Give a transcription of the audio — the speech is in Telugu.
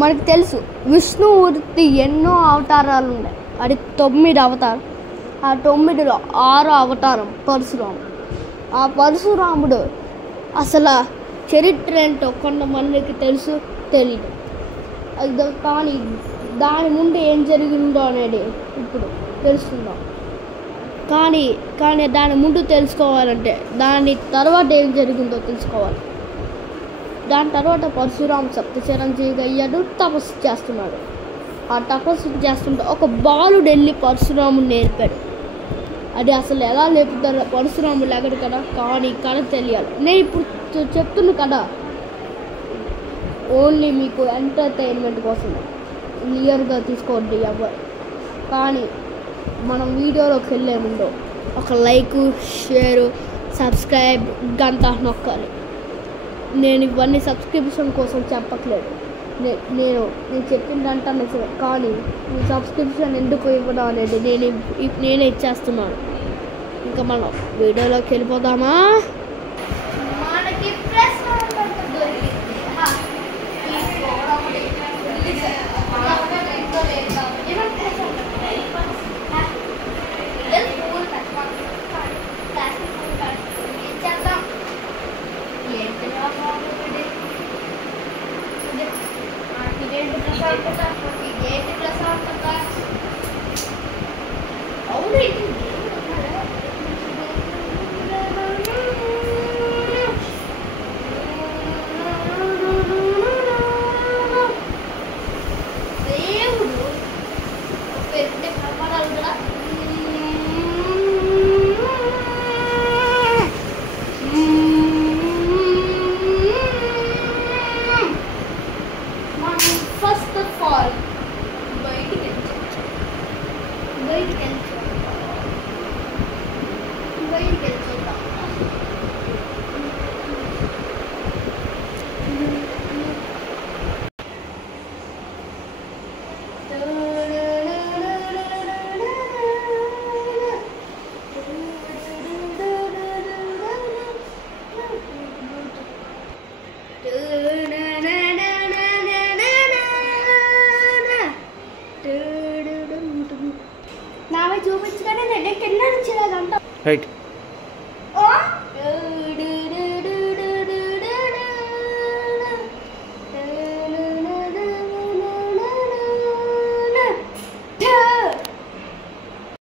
మనకు తెలుసు విష్ణుమూర్తి ఎన్నో అవతారాలు ఉన్నాయి. అది 9 అవతారం. ఆ 9లో 6 అవతారం పరశురాముడు. ఆ పరశురాముడు అసలు చరిత్ర ఏంటో కొంతమందికి తెలుసు, తెలియదు. కానీ దాని ముందు ఏం జరిగిందో అనేది ఇప్పుడు తెలుసుకుందాం. కానీ దాని ముందు తెలుసుకోవాలంటే దాని తర్వాత ఏం జరిగిందో తెలుసుకోవాలి. దాని తర్వాత పరశురాముడు సప్తచిరంజీవి అయ్యాడు, తపస్సు చేస్తున్నాడు. ఆ తపస్సు చేస్తుంటే ఒక బాలుడు వెళ్ళి పరశురాముడు నేర్పాడు. అది అసలు ఎలా లేపుతారో పరశురాముడు లేకడు కదా, కానీ కథ తెలియాలి. నేను ఇప్పుడు చెప్తున్న కదా ఓన్లీ మీకు ఎంటర్టైన్మెంట్ కోసం, క్లియర్గా తీసుకోండి ఎవరు. కానీ మనం వీడియోలోకి వెళ్ళే ముందు ఒక లైక్, షేరు, సబ్స్క్రైబ్, గంట నొక్కాలి. నేను ఇవన్నీ సబ్స్క్రిప్షన్ కోసం చెప్పట్లేదు. నేను చెప్పిందంటే నిజమే, కానీ ఈ సబ్స్క్రిప్షన్ ఎందుకు ఇవ్వడం అనేది నేనే ఇచ్చేస్తున్నాను. ఇంకా మనం వీడియోలోకి వెళ్ళిపోదామా? మనకి ప్రెస్ దొరికింది. నావే చూపించగానే నేను కింద నుంచి రైట్.